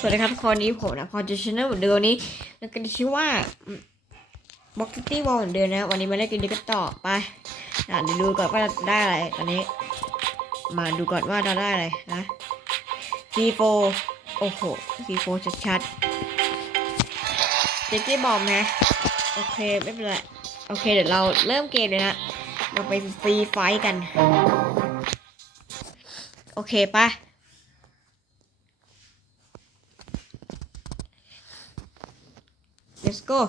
สวัสดีครับคนนี้ผมนะพอจะชแนลเหมือนเดิมนนี้แล้วก็ชื่อว่าบ็อกตี้วอลเหมือนเดิมนะ วันนี้มาเล่นกันดีกันต่อไปอะเดี๋ยวดูก่อนว่าได้อะไรตอนนี้ มาดูก่อนว่าเราได้อะไรนะ C4 โอ้โห C4 ชัดๆเจกี้บอมนะโอเคไม่เป็นไรโอเคเดี๋ยวเราเริ่มเกมเลยนะเราไปฟรีไฟกัน โอเคปะ let's go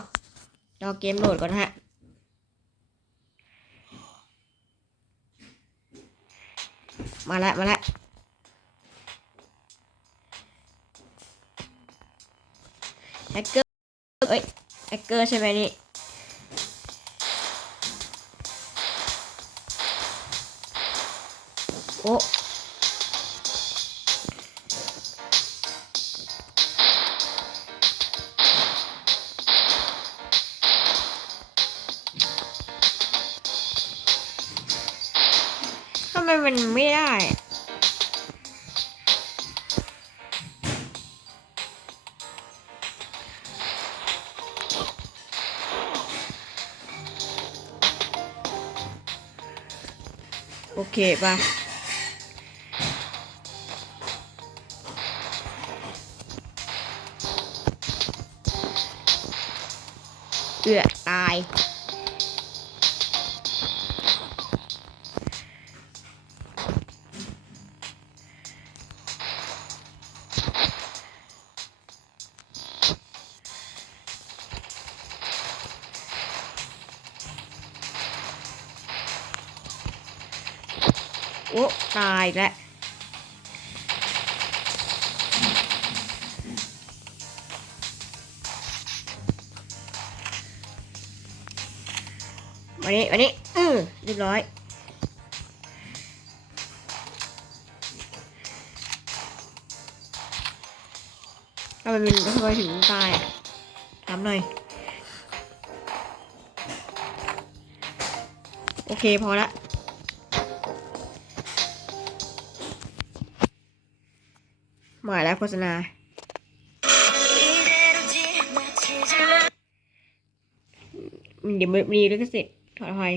รอเกมโหลดก่อนนะฮะมาแล้วมาแล้วแฮกเกอร์เอ้ยแฮกเกอร์ใช่ไหมนี่โอ้ ไมมันไม่ได้โอเคป่ะเอือตาย โอ้ตายแล้ววันนี้วันนี้เออเรียบร้อยทำไมมันทำไมถึงตายอะถามหน่อย โอเคพอละ มาแล้วโฆษณาเดี๋ยวมีลิขสิทธิ์ถอดอภัย